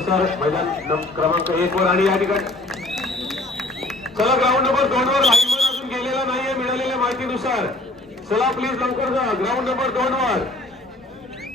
Sir मैदान नं- क्रमांक एक वर आणि या ठिकाणी. चला ग्राउंड नंबर दोन वर. लाईन वर अजून गेलेला नाहीये मिळालेल्या माहितीनुसार. चला प्लीज लवकर जा. ग्राउंड नंबर दोन वर.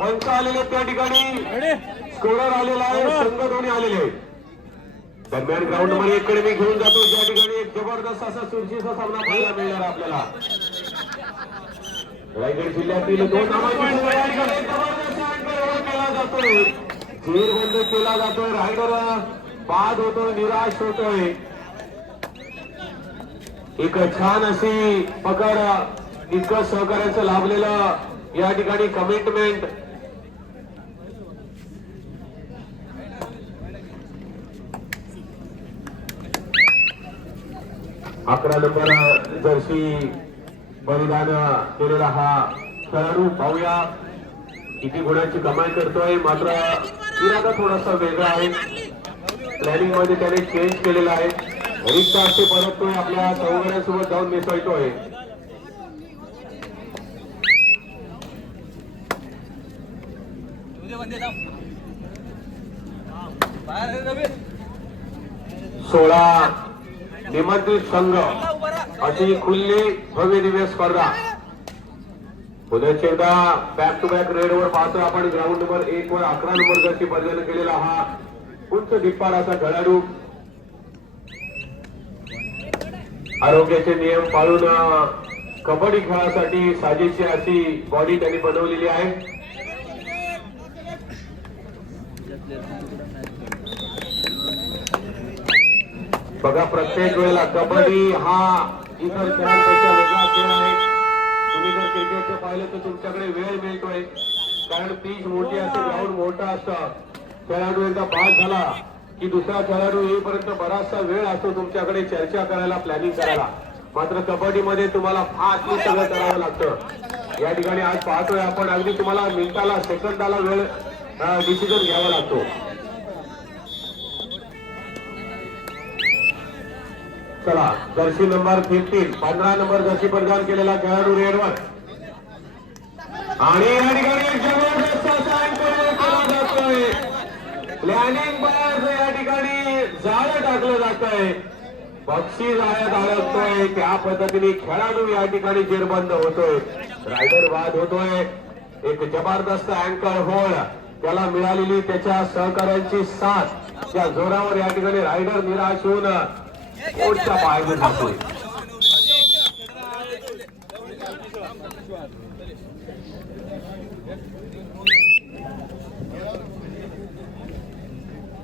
पंच आलेले त्या ठिकाणी. स्कोरर आलेला आहे संघ दोन्ही आलेले. दरम्यान ग्राउंड नंबर एक कडे मी घेऊन जातो. ज्या ठिकाणी एक जबरदस्त असा चुरशीचा सामना पाहायला मिळणार आपल्याला. रायगड जिल्ह्यातील दोन जबरदस्त केला जातोय. झीर केला जातोय रायडर बाद होतोय निराश होतोय. एक छान अशी पकड इतकं सहकार्याचं लाभलेलं या ठिकाणी कमिटमेंट अकरा नंबर जर्सी बलिदान केलेला हा खेळाडू पाहूया. किती गुणांची कमाई करतोय मात्र इरादा थोडासा वेगळा आहे. प्लॅनिंगमध्ये त्याने चेंज केलेला आहे. रिक्त असे परततोय आपल्या चौघड्यासोबत जाऊन मिसळतोय. सोळा निमंत्रित संघ. अशी खुल्ली भव्य दिव्य स्पर्धा. पुण्याची एकदा बॅक टू बॅक रेड वर पाहतो आपण. ग्राउंड नंबर एक वर अकरा नंबर जशी पर्यंत केलेला हा उंच धिप्पाड असा खेळाडू. आरोग्याचे नियम पाळून कबड्डी खेळासाठी साजेशी अशी बॉडी त्यांनी बनवलेली आहे. बघा प्रत्येक वेळेला कबड्डी हा इतर खेळांपेक्षा वेगळा खेळ आहे. तुम्ही जर क्रिकेटचं पाहिलं तर तुमच्याकडे वेळ मिळतोय. कारण पीच मोठी असते ग्राउंड मोठा असतं. खेळाडू एकदा बाद झाला की दुसरा खेळाडू येईपर्यंत बराचसा वेळ असतो तुमच्याकडे चर्चा करायला प्लॅनिंग करायला. मात्र कबड्डीमध्ये तुम्हाला फास्ट सगळं करावं लागतं. या ठिकाणी आज पाहतोय आपण. अगदी तुम्हाला मिनिटाला सेकंदाला वेळ डिसिजन घ्यावा लागतो. चला जर्सी नंबर फिफ्टीन पंधरा नंबर जर्सी परिधान केलेला खेळाडू रेडवर आणि या ठिकाणी प्लॅनिंग बाहेर या ठिकाणी जाळं टाकलं जात आहे पक्षी जाळ्यात अडकतोय. त्या पद्धतीने खेळाडू या ठिकाणी जेरबंद होतोय. रायडर बाद होतोय. एक जबरदस्त अँकर होळ त्याला मिळालेली त्याच्या सहकाऱ्यांची साथ. त्या जोरावर या ठिकाणी रायडर निराश होऊन পরিশ্রম আয়োজন করে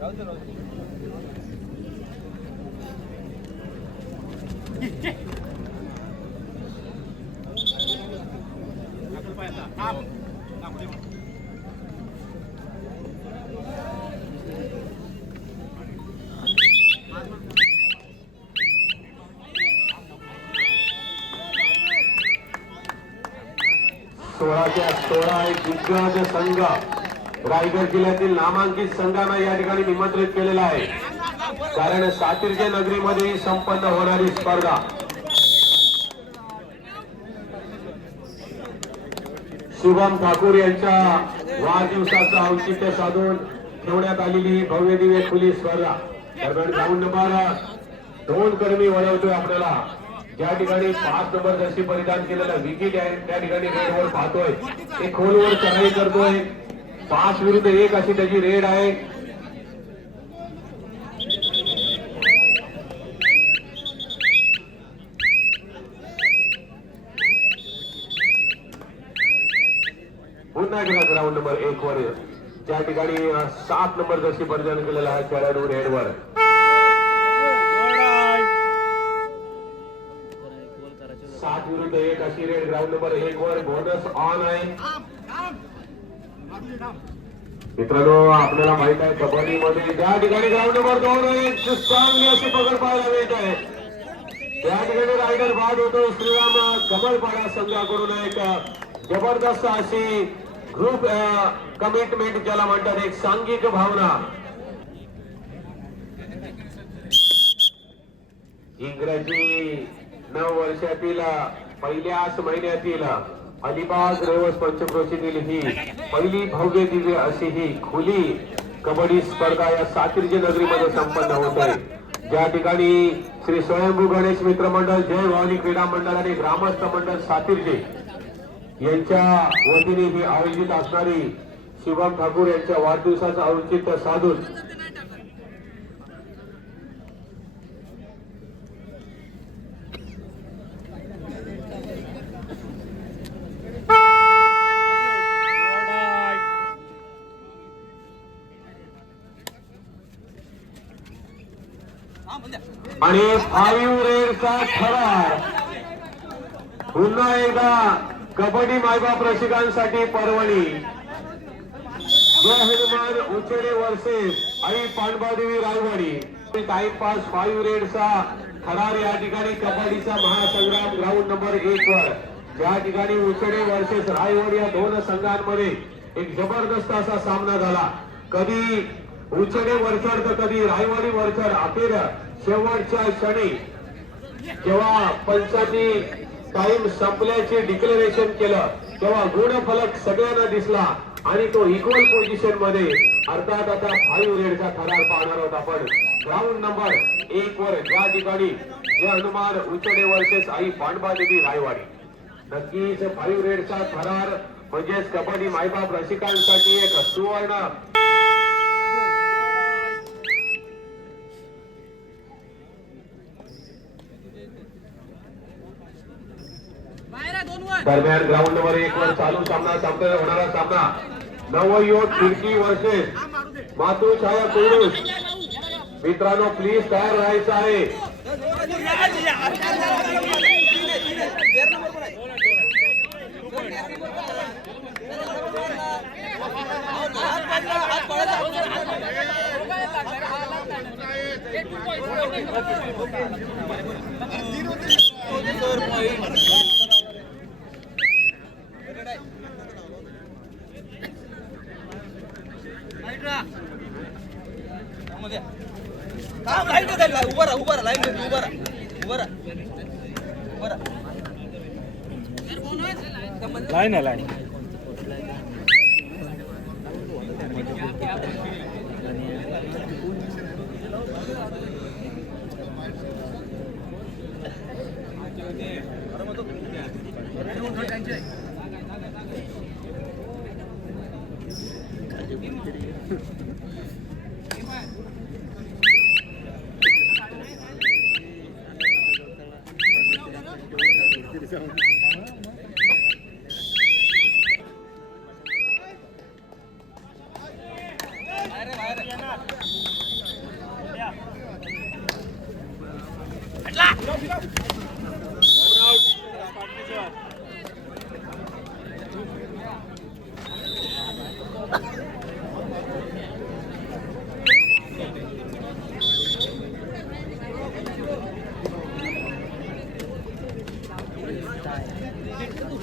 Gracias. सोळाच्या सोळा एक दिग्गज संघ. रायगड जिल्ह्यातील नामांकित संघांना या ठिकाणी निमंत्रित केलेला आहे. कारण सातिर्जे नगरीमध्ये ही संपन्न होणारी स्पर्धा. शुभम ठाकूर यांच्या वाढदिवसाचं औचित्य साधून ठेवण्यात आलेली ही भव्य दिव्य खुली स्पर्धा. दरम्यान ग्राउंड नंबर दोन कर्मी वळवतोय आपल्याला. ज्या ठिकाणी पाच नंबर जशी परिधान केलेला विकेट आहे त्या ठिकाणी रेड वर पाहतोय. एक खोलवर चढाई करतोय. पाच विरुद्ध एक अशी त्याची रेड आहे. पुन्हा एकदा ग्राउंड नंबर एक वर ज्या ठिकाणी सात नंबर जशी परिधान केलेला आहे खेळाडू रेडवर विरुद्ध एक अशी रेड ग्राउंड नंबर एक वर बोनस ऑन आहे. मित्रांनो आपल्याला माहीत आहे कबड्डीमध्ये ज्या ठिकाणी ग्राउंड नंबर दोन आहे चांगली अशी पकड पाहायला मिळत आहे. त्या ठिकाणी रायडर बाद होतो श्रीराम कमलपाडा संघाकडून एक जबरदस्त अशी ग्रुप कमिटमेंट ज्याला म्हणतात एक सांघिक भावना. इंग्रजी नऊ वर्षातील पहिल्याच महिन्यातील अलिबाग रेवस पंचक्रोशीतील ही पहिली भव्य दिव्य अशी ही खुली कबड्डी स्पर्धा या सातिर्जी नगरीमध्ये संपन्न होत आहे. ज्या ठिकाणी श्री स्वयंभू गणेश मित्र मंडळ जय भवानी क्रीडा मंडळ आणि ग्रामस्थ मंडळ सातिर्जी यांच्या वतीने ही आयोजित असणारी शिवम ठाकूर यांच्या वाढदिवसाचं औचित्य साधून आणि फाईव्ह रेडचा ठराव पुन्हा एकदा कबड्डी मायबाप रसिकांसाठी पर्वणी. जय हनुमान उचेडे वर्सेस आई पांडवादेवी रायवाडी. टाइमपास फाईव्ह रेडचा थरार या ठिकाणी कबड्डीचा महासंग्राम ग्राउंड नंबर एक वर. ज्या ठिकाणी उचेडे वर्सेस रायवड या दोन संघांमध्ये एक जबरदस्त असा सामना झाला. कधी उचडे वरचड तर कधी रायवाडी वरचड अखेर शेवटच्या क्षणी जेव्हा पंचांनी टाइम संपल्याचे डिक्लेरेशन केलं तेव्हा गुणफलक सगळ्यांना दिसला आणि तो इक्वल पोझिशनमध्ये अर्थात आता फाईव्ह रेडचा थरार पाहणार आहोत आपण. ग्राउंड नंबर एक वर ज्या ठिकाणी जे हनुमान उचडे वर्सेस आई पांडबा देवी रायवाडी. नक्कीच फाईव्ह रेडचा थरार म्हणजेच कबड्डी मायबाप रसिकांसाठी एक सुवर्ण दरम्यान ग्राउंड नंबर एक वर चालू सामना सामना होणारा सामना. नवयोग खिडकी वर्सेस मातू छाया कुरुस मित्रांनो प्लीज तयार राहायचं आहे. लाईन उभा राहा उभा राहा लाईन उभा राहा उभा राहा उभा राहा लाईन आहे लाईन गेला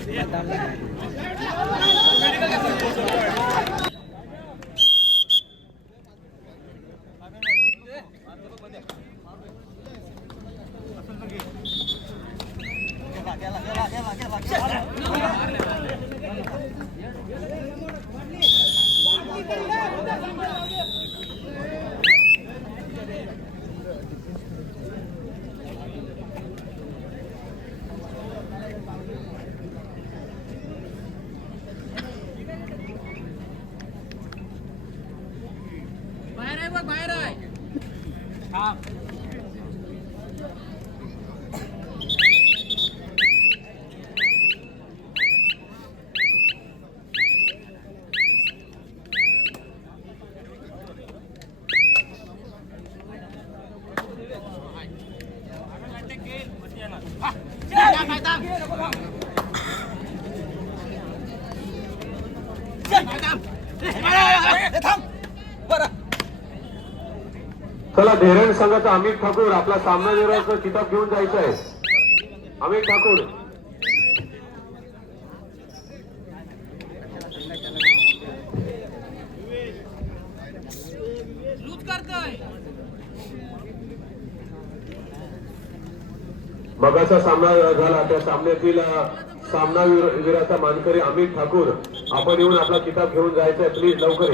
Yeah. बाहेर आहे बघ बाहेर आहे थांब धैरण संघाचा अमित ठाकूर आपला सामनावीराचं किताब घेऊन जायचं आहे अमित ठाकूर. मगाचा सामना झाला त्या सामन्यातील सामना वीर- वीराचा मानकरी अमित ठाकूर. आपण येऊन आपला किताब घेऊन जायचा आहे प्लीज लवकर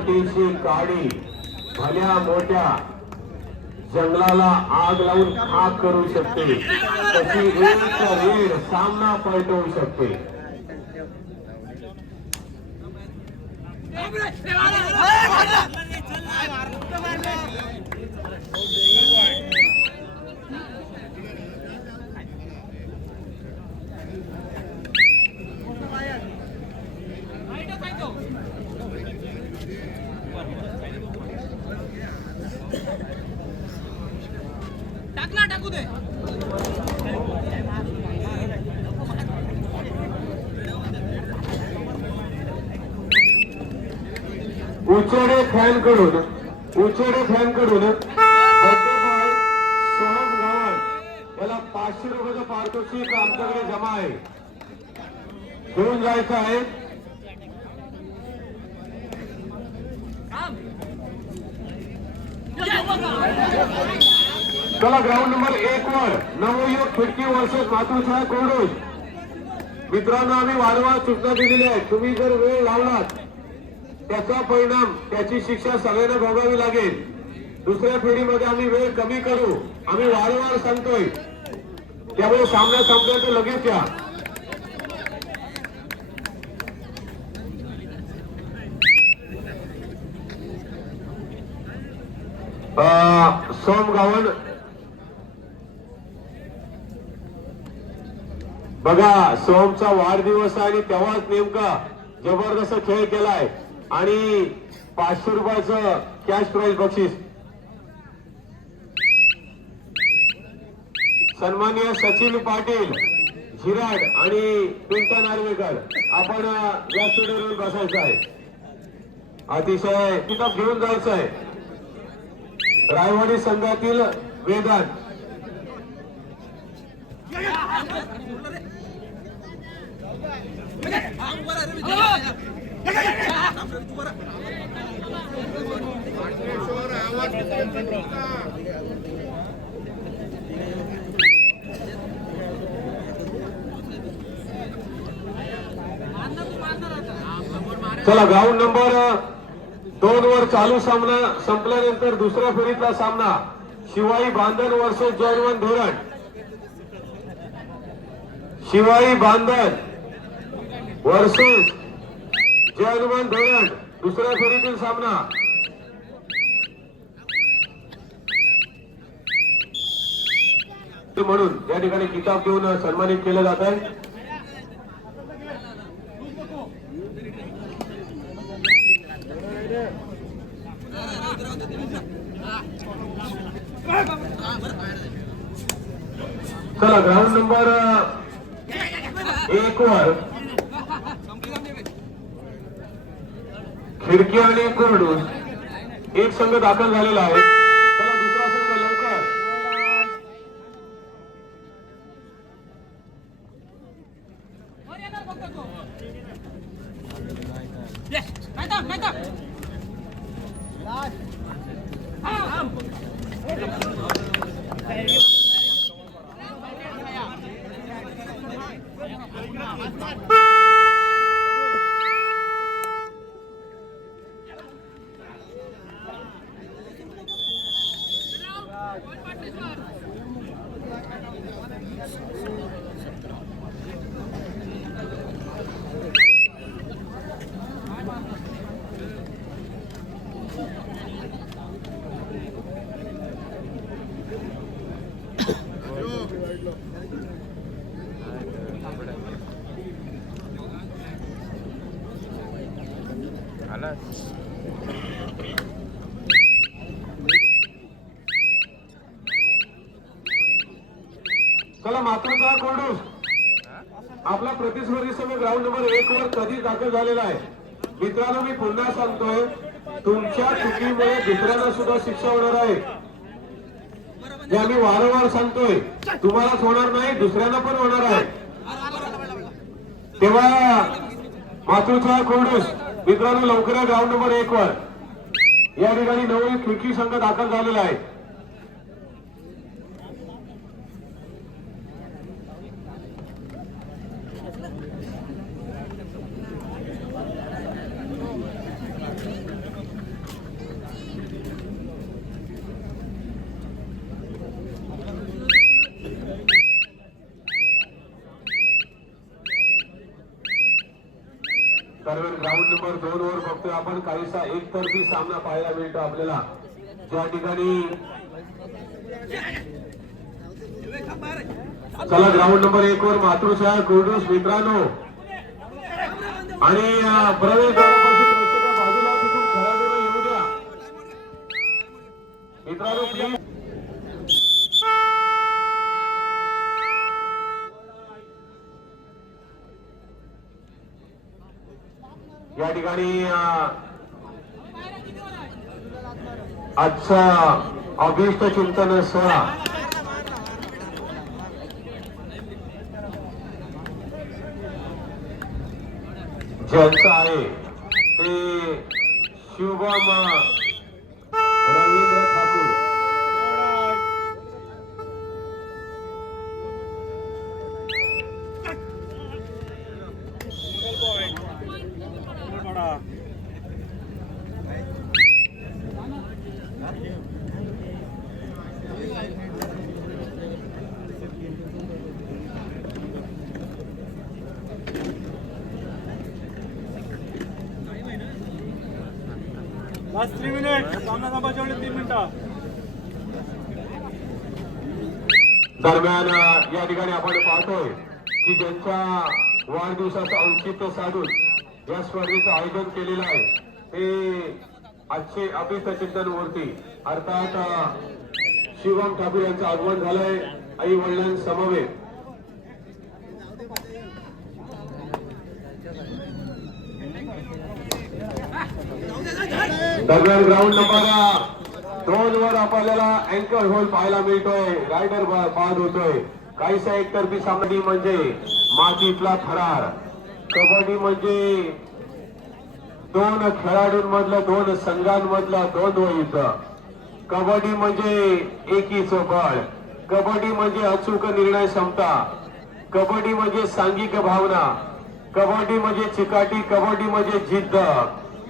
छोटीशी काडी भल्या मोठ्या जंगलाला आग लावून आग करू शकते. तशी एक वीर सामना पलटवू शकते. उचोडे फॅनकडून उचेडे फॅनकडून सोहम याला पाचशे रुपयाचं पारितोषिक आमच्याकडे जमा आहे. घेऊन जायचं आहे. चला ग्राउंड नंबर एक वर. नवयुग खिडकी वर्सेस मातृछाया कोरडूस मित्रांनो आम्ही वारंवार सूचना दिलेल्या आहेत. तुम्ही जर वेळ लावलात त्याचा परिणाम त्याची शिक्षा सगळ्यांना भोगावी लागेल. दुसऱ्या फेरीमध्ये आम्ही वेळ कमी करू. आम्ही वारंवार सांगतोय. त्यामुळे सामना संपल्यानंतर लगेच या. अं, सोम गावण बघा सोमचा वाढदिवस आहे आणि तेव्हाच नेमका जबरदस्त खेळ केलाय. आणि पाचशे रुपयाचं कॅश प्राईज बक्षीस. सन्मान्य सचिन पाटील झिराड आणि पिंटन नार्वेकर. आपण या स्टुडिओवर बसायचं आहे. अतिशय किताब घेऊन जायचं आहे. रायवाडी संघातील वेदांत. चला ग्राउंड नंबर दोन वर चालू सामना संपल्यानंतर दुसऱ्या फेरीतला सामना. शिवाई बांधण वर्सेस जयवंत धोरण. शिवाई बांधण वर्सेस जय हनुमान धोरण दुसऱ्या फेरीतील सामना. म्हणून या ठिकाणी किताब देऊन सन्मानित केलं जात आहे. चला ग्राउंड नंबर एक वर. फिरकी आणि कुरडूस एक संघ दाखल झालेला आहे. मातृका कोडूस. आपला प्रतिस्पर्धी संघ ग्राउंड नंबर एक वर कधी दाखल झालेला आहे? मित्रांनो मी पुन्हा सांगतोय तुमच्या चुकीमुळे दुसऱ्यांना सुद्धा शिक्षा होणार आहे. जे आम्ही वारंवार सांगतोय तुम्हालाच होणार नाही दुसऱ्यांना पण होणार आहे. तेव्हा मातृचा कोडूस मित्रांनो लवकर ग्राउंड नंबर एक वर. या ठिकाणी नवीन खिडकी संघ दाखल झालेला आहे. कारण ग्राउंड नंबर दोन वर बघतोय आपण. काहीसा एकतर्फी सामना पाहायला मिळतो आपल्याला. ज्या ठिकाणी चला ग्राउंड नंबर एक वर मातृछाया कुर्डूस मित्रांनो. आणि प्रवेश प्रवेशद्वारापासून प्रेक्षका बाजूला येऊ द्या. मित्रांनो या ठिकाणी आजचा अभिष्ट चिंतन सोहळा. ज्यांचं आहे ते Shubham Ravindra Thakur. Last three minute सामना संपायच्या तीन मिनिट. दरम्यान या ठिकाणी आपण पाहतोय की ज्यांच्या वाढदिवसाचं औचित्य साधून या स्पर्धेचं आयोजन केलेलं आहे ते आजचे अभिष्ट मूर्ती अर्थात शिवम ठाकूर यांचं आगमन झालंय. आई वडिलांसमवेत दगड ग्राउंड बघा. दोन वर आपल्याला अँकर होल पाहायला मिळतोय. रायडर बाद होतोय. काहीसा एकतर्फी सामनी म्हणजे मातीतला फरार कबड्डी म्हणजे दोन खेळाडूंमधलं दोन संघांमधलं दोन युद्ध कबड्डी म्हणजे एकीचं बळ कबड्डी म्हणजे अचूक निर्णय क्षमता. कबड्डी म्हणजे सांघिक भावना. कबड्डी म्हणजे चिकाटी. कबड्डी म्हणजे जिद्द.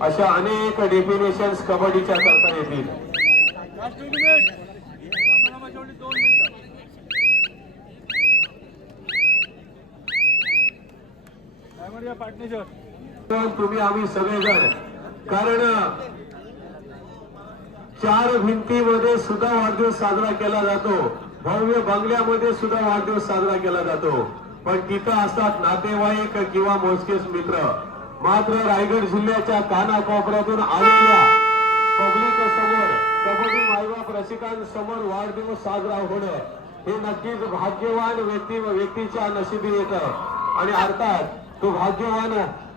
अशा अनेक डेफिनेशन कबड्डीच्या करता येतील. तुम्ही आम्ही सगळेजण कारण चार भिंतीमध्ये सुद्धा वाढदिवस साजरा केला जातो. भव्य बंगल्यामध्ये सुद्धा वाढदिवस साजरा केला जातो. पण तिथं असतात नातेवाईक किंवा मोजकेच मित्र. मात्र रायगड जिल्ह्याच्या कानाकोपऱ्यातून आलेल्या पब्लिक समोर कबड्डी मायबाप रसिकांसमोर वाढदिवस साजरा होणं हे नक्कीच भाग्यवान व्यक्ती व्यक्तीच्या नशिबी येत. आणि अर्थात तो भाग्यवान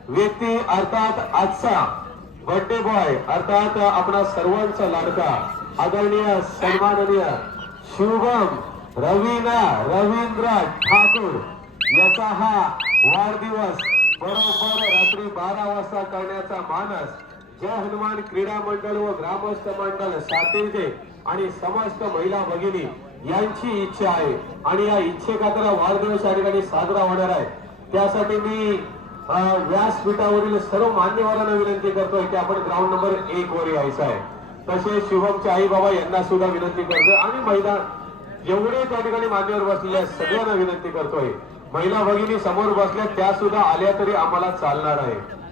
व्यक्ती अर्थात आजचा बर्थडे बॉय अर्थात आपला सर्वांचा लाडका आदरणीय सन्माननीय शुभम रवीना रवींद्र ठाकूर याचा हा वाढदिवस बरोबर रात्री बारा वाजता करण्याचा मानस जय हनुमान क्रीडा मंडळ व ग्रामस्थ मंडळ सातेजे आणि समस्त महिला भगिनी यांची इच्छा आहे. आणि या इच्छेखातर वाढदिवस या ठिकाणी साजरा होणार आहे. त्यासाठी मी व्यासपीठावरील सर्व मान्यवरांना विनंती करतोय की आपण ग्राउंड नंबर एक वर यायचं आहे. तसेच शुभमचे आई बाबा यांना सुद्धा विनंती करतोय. आणि मैदान जेवढे त्या ठिकाणी मान्यवर बसलेल्या सगळ्यांना विनंती करतोय. महिला भगिनी समोर बसल्या त्या सुद्धा आल्या तरी आम्हाला चालणार आहे.